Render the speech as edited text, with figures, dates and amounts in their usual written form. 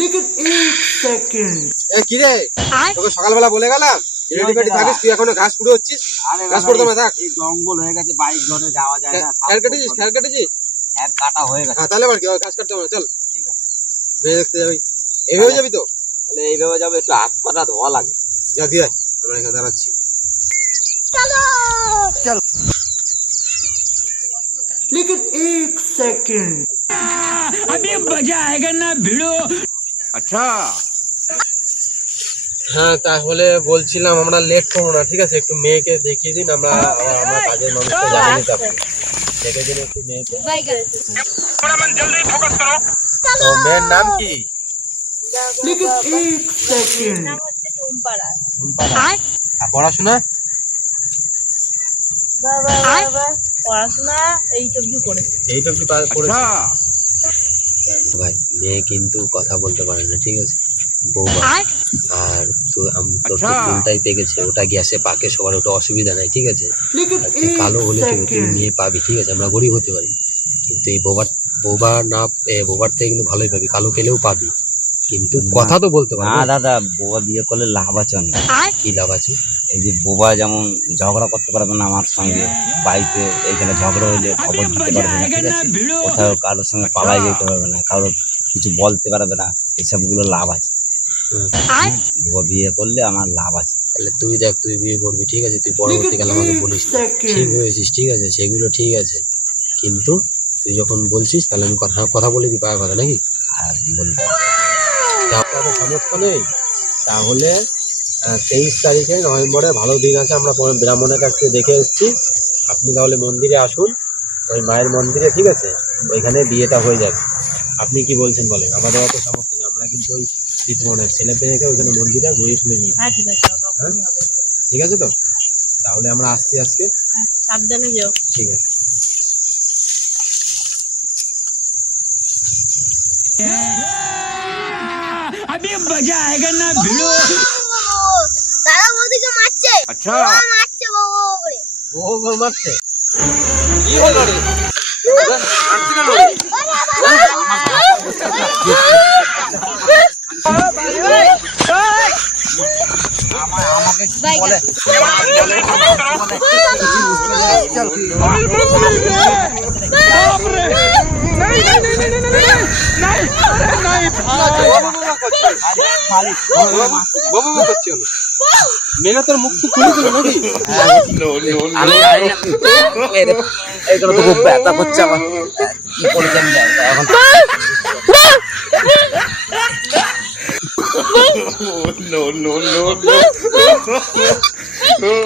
लेकिन एक सेकंड কি রে তোকে সকালবেলা বলে গেলাম রেডি পেডি থাকিস, তুই এখনো ঘাস কুড়ে হচ্ছিস। ঘাস কুড়তে না থাক, এই জঙ্গল হয়ে গেছে, বাইক ধরে যাওয়া যায় না। খেয়াল কেটেছিস? খেয়াল কেটেছিস? হ্যাঁ, কাটা হয়ে গেছে। হ্যাঁ, তাহলে আবার কি, ঘাস কাটতে হবে না, চল মেয়ে দেখতে যাবি। এইভাবে যাবি তো? তাহলে এইভাবে যাবে, একটু হাত পাটা ধোয়া লাগে। যা দিয়ে আয়, আমরা এখানে দাঁড়াচ্ছি। चल लेकिन एक सेकंड अभी मजा आएगा ना भिड़ो। আচ্ছা হ্যাঁ, তাহলে বলছিলাম আমরা লেট করবো না, ঠিক আছে? একটু মেয়েকে দেখিয়ে দিন, আমরা আমরা কাজের মানুষকে জানিয়ে দিতে পারি। দেখে দিন একটু মেয়েকে। তো মেয়ের নাম কি? लेकिन एक सेकंड আর পড়াশোনা? পড়াশোনা এইটুকু করেছে। এইটুকু পড়েছে। ভাই মেয়ে কিন্তু কথা বলতে পারে না, ঠিক আছে? বৌমা আর তোর তো কোনটাই পেকেছে, ওটা গ্যাসে পাকে সবার, ওটা অসুবিধা নাই, ঠিক আছে? আর তুই কালো হলে তুই মেয়ে পাবি, ঠিক আছে? আমরা গরিব হতে পারি, কিন্তু এই বোবার থেকে কিন্তু ভালোই পাবি, কালো পেলেও পাবি, কিন্তু কথা তো বলতে পারবি না না। দাদা, বোবা বিয়ে করলে লাভ আছে অনেক। কি লাভ আছে? এই যে বোবা যেমন ঝগড়া করতে পারবে না আমার সঙ্গে, বাড়িতে এইখানে ঝগড়া হইলে খবর দিতে পারবে না, ঠিক আছে? কোথাও কারোর সঙ্গে পালাই যেতে পারবে না, কারোর কিছু বলতে পারবে না, এইসবগুলো লাভ আছে। বোবা বিয়ে করলে আমার লাভ আছে। তাহলে তুই দেখ, তুই বিয়ে করবি, ঠিক আছে? তুই পরবর্তীকালে আমাকে বলিস ঠিক হয়েছিস, ঠিক আছে? সেগুলো ঠিক আছে, কিন্তু তুই যখন বলছিস তাহলে আমি কথা বলে দিই, পাওয়ার কথা নাকি? আর বলতে আপনাদের সামর্থ্য নেই, তাহলে 23 তারিখে নভেম্বরে ভালো দিন আছে, আমরা ব্রাহ্মণের কাছ থেকে দেখে এসেছি। আপনি তাহলে মন্দিরে আসুন, ওই মায়ের মন্দিরে, ঠিক আছে? ওইখানে বিয়েটা হয়ে যাবে। আপনি কি বলছেন বলেন? আমাদের অত সামর্থ্য নেই, আমরা কিন্তু ওই দিতমনের ছেলে পেয়েকে ওইখানে মন্দিরে ঘুরিয়ে ঠুলে নিই। হ্যাঁ ঠিক আছে, হ্যাঁ ঠিক আছে তো? তাহলে আমরা আসছি আজকে। সাবধানে যাও। ঠিক আছে। अभी मजा आएगा ना भिड़ो। দাদা বৌদিকে মারছে। আচ্ছা মারছে বাবা করে। ও মারছে? কি হলো রে? মারছে কেন রে? আমাকে বলে মেয়েরা তোর মুখ তো খুলে দিল নাকি? এইগুলো তো খুব ব্যথা করছে আমার। কি করেছেন এখন? no.